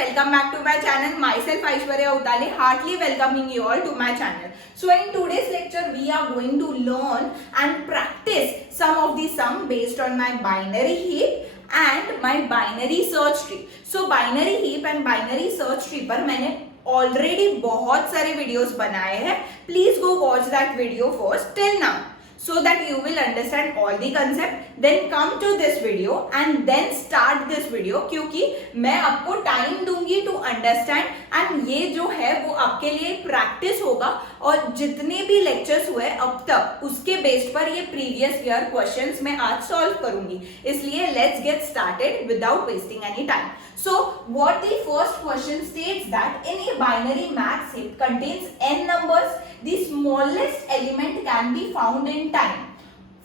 welcome back to my channel. Myself Aishwarya Utale, heartily welcoming you all to my channel. So in today's lecture, we are going to learn and practice some of the sum based on my binary heap and my binary search tree. So binary heap and binary search tree पर मैंने already बहुत सारे videos बनाए हैं. Please go watch that video first till now so that you will understand all the concept. Then come to this video and then start this video क्योंकि मैं आपको time दूंगी टू अंडरस्टैंड एंड ये जो है वो आपके लिए प्रैक्टिस होगा और जितने भी लेक्चर्स हुए अब तक उसके बेस्ड पर ये प्रीवियस ईयर क्वेश्चंस मैं आज सॉल्व करूंगी. इसलिए let's get started without wasting any time. So what the first question states that in a binary max heap contains n numbers, the smallest element can be found in time.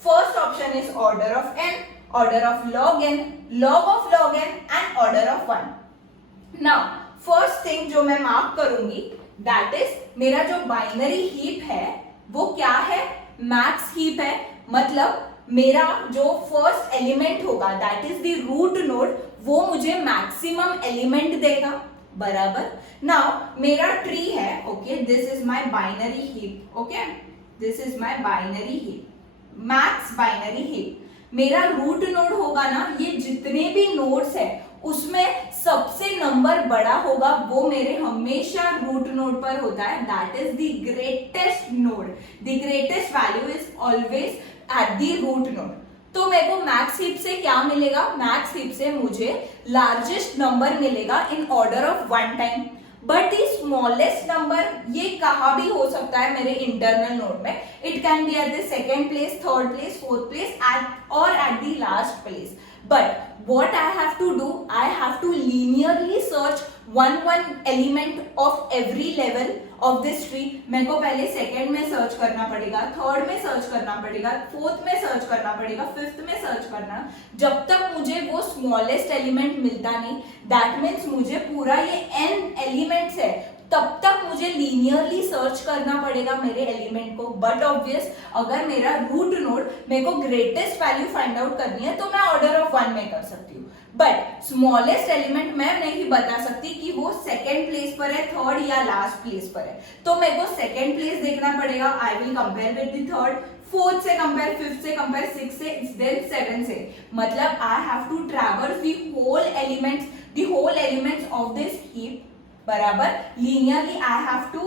First option is order of n, order of log n, log of log n and order of 1. Now first thing जो मैं mark करूंगी that is मेरा जो binary heap है वो क्या है, max heap है. मतलब मेरा जो फर्स्ट एलिमेंट होगा that is the root node वो मुझे मैक्सिमम एलिमेंट देगा. बराबर. नाउ मेरा ट्री है. Okay, this is my binary heap. Okay, this is my binary heap, max binary heap. मेरा रूट नोड होगा ना, ये जितने भी नोड्स है उसमें सबसे नंबर बड़ा होगा वो मेरे हमेशा रूट नोड पर होता है. That is the greatest node. The greatest value is always at the root node. तो मेरे को मैक्स हीप से क्या मिलेगा, मैक्स हीप से मुझे लार्जेस्ट नंबर मिलेगा in order of 1 time. But the smallest number ये कहाँ भी हो सकता है मेरे इंटरनल नोड में. It can be at the second place, third place, fourth place और at the last place. But what I have to do, I have to linearly search one element of every level of this tree. मेरे को पहले second में search करना पड़ेगा, third में search करना पड़ेगा, फोर्थ में सर्च करना पड़ेगा, फिफ्थ में सर्च करना. जब तक मुझे वो स्मॉलेस्ट एलिमेंट मिलता नहीं, दैट मीन्स मुझे पूरा ये n एलिमेंट्स है तब तक मुझे लीनियरली सर्च करना पड़ेगा मेरे एलिमेंट को. बट ऑब्वियस अगर मेरा रूट नोड मेरे को ग्रेटेस्ट वैल्यू फाइंड आउट करनी है तो मैं ऑर्डर ऑफ 1 में कर सकती हूँ. बट स्मॉलेस्ट एलिमेंट मैं नहीं बता सकती कि वो सेकेंड प्लेस पर है, थर्ड या लास्ट प्लेस पर है. तो मेरे को सेकेंड प्लेस देखना पड़ेगा. I will compare with the third, fourth से कंपेयर, फिफ्थ से कंपेयर, सिक्स से, देन सेवन से. मतलब I have to traverse the whole elements of this heap. बराबर. linearly I have to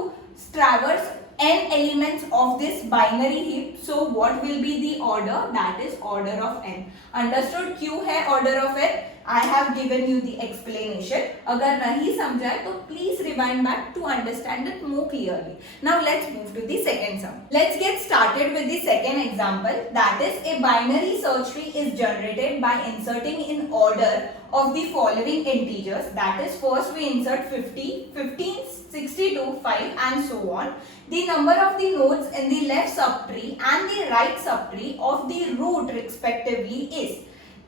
traverse n elements of this binary heap. So what will be the order? That is order of n. Understood? क्यों है order of n? I have given you the explanation. अगर नहीं समझा तो please rewind back to understand it more clearly. Now let's move to the second sum. Let's get started with the second example. That is a binary search tree is generated by inserting in order of the following integers. That is first we insert 50, 15, 62, 5 and so on. The number of the nodes in the left subtree and the right subtree of the root respectively is.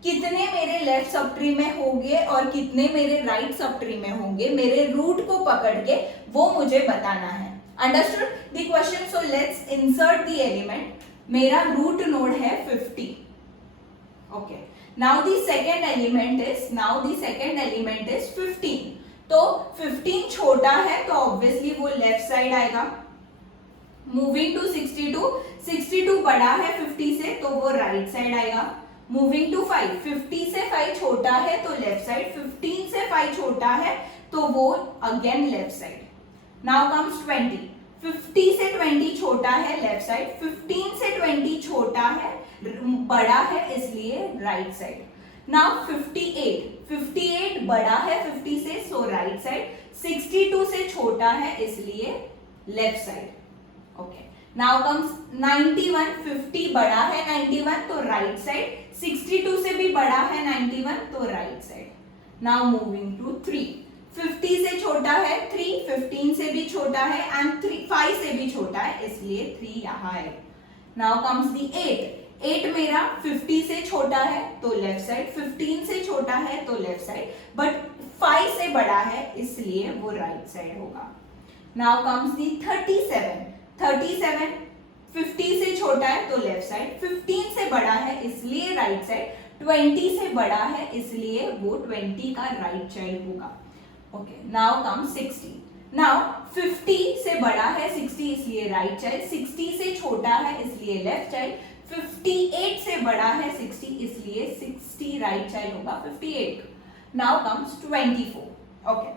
कितने मेरे left subtree में होंगे और कितने मेरे right subtree में होंगे, मेरे रूट को पकड़ के वो मुझे बताना है. Understood the question. So let's insert the element. मेरा रूट नोड है 50. Okay, now the second element is 15. तो 15 छोटा है तो ऑब्वियसली वो लेफ्ट साइड आएगा. मूविंग टू 62 बड़ा है 50 से तो वो राइट साइड आएगा. मूविंग टू 5, 50 से 5 छोटा है तो लेफ्ट साइड, 15 से 5 छोटा है तो वो again left side. Now comes 20, 50 से 20 छोटा है लेफ्ट साइड, 15 से 20 छोटा है बड़ा है इसलिए राइट साइड. नाउ 58 बड़ा है 50 से सो राइट साइड, 62 से छोटा है इसलिए left side. Okay, now comes 91, 50 बड़ा है 91 तो राइट साइड, 62 से भी बड़ा है 91 तो right side. Now moving to 3, 50 से छोटा है 3, 15 से भी छोटा है एंड 5 से भी छोटा है इसलिए 3 यहाँ है. नाउ कम्स द 8 मेरा 50 से छोटा है तो लेफ्ट साइड, 15 से छोटा है तो लेफ्ट साइड, बट 5 से बड़ा है इसलिए वो राइट साइड होगा. नाउ कम्स द 37, 50 से छोटा है तो लेफ्ट साइड, 15 से बड़ा है इसलिए राइट साइड, 20 से बड़ा है इसलिए वो 20 का राइट चाइल्ड होगा. Okay, now come 60. नाउ 50 से बड़ा है 60 इसलिए राइट चाइल्ड, 60 से छोटा है इसलिए लेफ्ट चाइल्ड, 58 से बड़ा है 60 इसलिए 60 राइट चाइल्ड होगा 58. Now comes 24. ओके,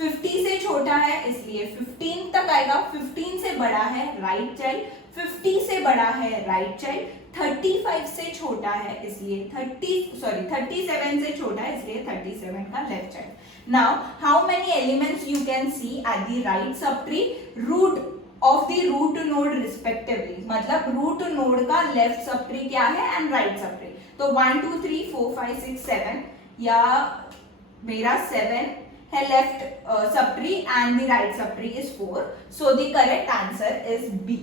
50 से छोटा है इसलिए 15 तक आएगा, 15 से बड़ा है राइट चाइल्ड, 50 से बड़ा है राइट चाइल्ड, 35 से छोटा है इसलिए 37 से छोटा है इसलिए 37 का left child. Now, how many elements you can see at the right subtree? Root of the root node respectively. मतलब root node का left subtree क्या है and right subtree. तो 1 2 3 4 5 6 7 या मेरा 7 है left subtree and the right subtree is 4. So the correct answer is B.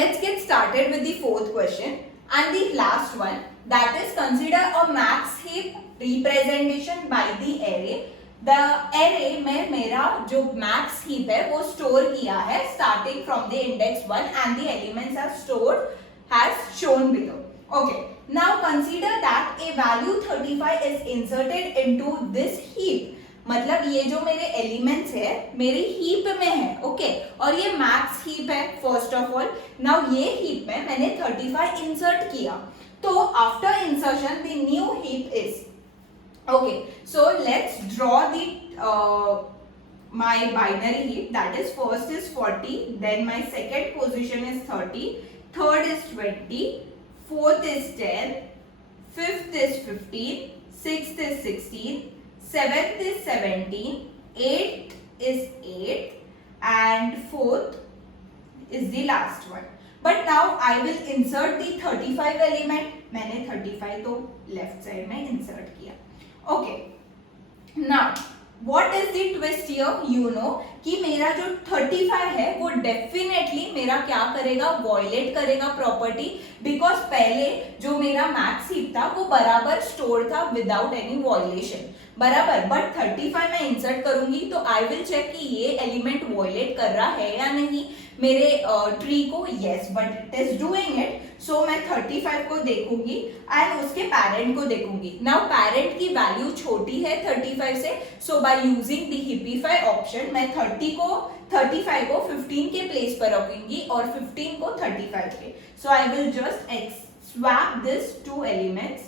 Let's get started with the fourth question and the last one, that is consider a max heap representation by the array. The array में मेरा जो max heap है वो store किया है starting from the index 1 and the elements are stored as shown below. Okay, now consider that a value 35 is inserted into this heap. मतलब ये जो मेरे एलिमेंट्स है मेरी हीप में है. ओके, और ये मैक्स हीप है फर्स्ट ऑफ ऑल. नाउ ये हीप में मैंने 35 इंसर्ट किया, तो after insertion the new heap is. Okay, so let's draw the my binary heap. That is, first is 40, then my second position is 30, third is 20, fourth is 10, fifth is 15, sixth is 16, seventh is 17, eighth is 8, and fourth is the last one. But now I will insert the 35 element. मैंने 35 तो left side में insert किया. Okay, now what is the twist here? You know कि मेरा जो 35 है वो definitely मेरा क्या करेगा, वॉयलेट करेगा प्रॉपर्टी, बिकॉज पहले जो मेरा मैक्स हीप था वो बराबर स्टोर था विदाउट एनी वॉयलेशन, बराबर. बट 35 मैं इंसर्ट करूंगी तो आई विल चेक कि ये एलिमेंट वॉयलेट कर रहा है या नहीं मेरे ट्री को. Yes, but it is doing it. So मैं 35 को देखूंगी एंड उसके पैरेंट को देखूंगी. नाउ पैरेंट की वैल्यू छोटी है 35 से, सो बाय यूजिंग द हिपिफाई ऑप्शन मैं 35 को 15 के प्लेस पर रखूंगी और 15 को 35 के. So I will just swap this two elements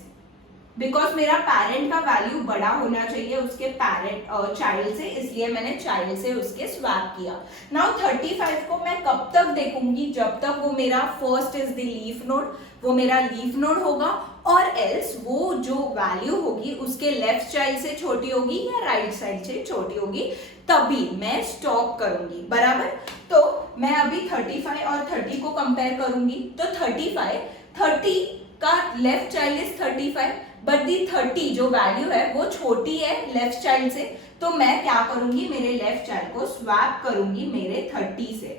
because मेरा पैरेंट का वैल्यू बड़ा होना चाहिए उसके पैरेंट चाइल्ड से, इसलिए मैंने चाइल्ड से उसके स्वैप किया. नाउ 35 को मैं कब तक देखूंगी? जब तक वो मेरा first is the leaf node, वो मेरा लीफ नोड होगा, और एल्स वो जो वैल्यू होगी उसके लेफ्ट चाइल्ड से छोटी होगी या राइट साइड से छोटी होगी, तभी मैं स्टॉप करूंगी, बराबर. तो मैं अभी 35 और 30 को कंपेयर करूंगी. तो 30 का left child is 35, but the 30 जो वैल्यू है वो छोटी है लेफ्ट चाइल्ड से, तो मैं क्या करूंगी, मेरे लेफ्ट चाइल्ड को स्वैप करूंगी मेरे 30 से.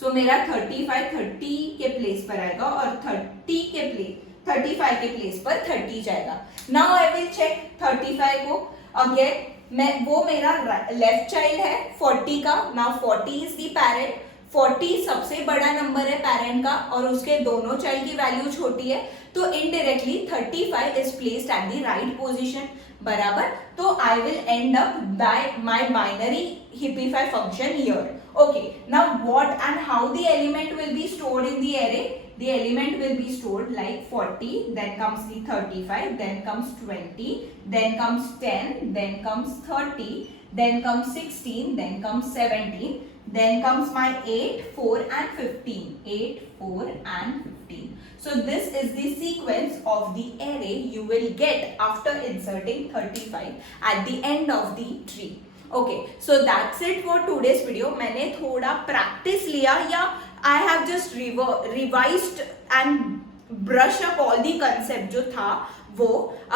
सो मेरा 35 30 के प्लेस पर आएगा और 35 के प्लेस पर 30 जाएगा. नाउ आई विल चेक 35 को अगेन. मैं वो मेरा लेफ्ट चाइल्ड है 40 का. Now 40 is the parent. 40 सबसे बड़ा नंबर है पैरेंट का और उसके दोनों चाइल्ड की वैल्यू छोटी है, तो indirectly 35 is placed at the right position, बराबर. तो I will end up by my binary heapify function here. Okay, now what and how the element will be stored in the array? The element will be stored like 40, then comes the 35, then comes 20, then comes 10, then comes 30, then comes 16, then comes 17, then comes my 8, 4 and 15. 8, 4 and 15. So this is the sequence of the array you will get after inserting 35 at the end of the tree. Okay, so that's it for today's video. मैंने थोड़ा practice लिया या I have just revised and brush up all the concept जो था वो.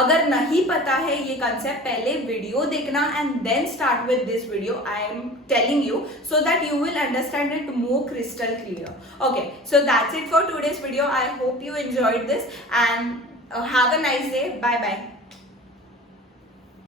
अगर नहीं पता है ये concept, पहले वीडियो देखना and then start with this video I am telling you, so that you will understand it more crystal clear. Okay, so that's it for today's video. I hope you enjoyed this and have a nice day. Bye bye.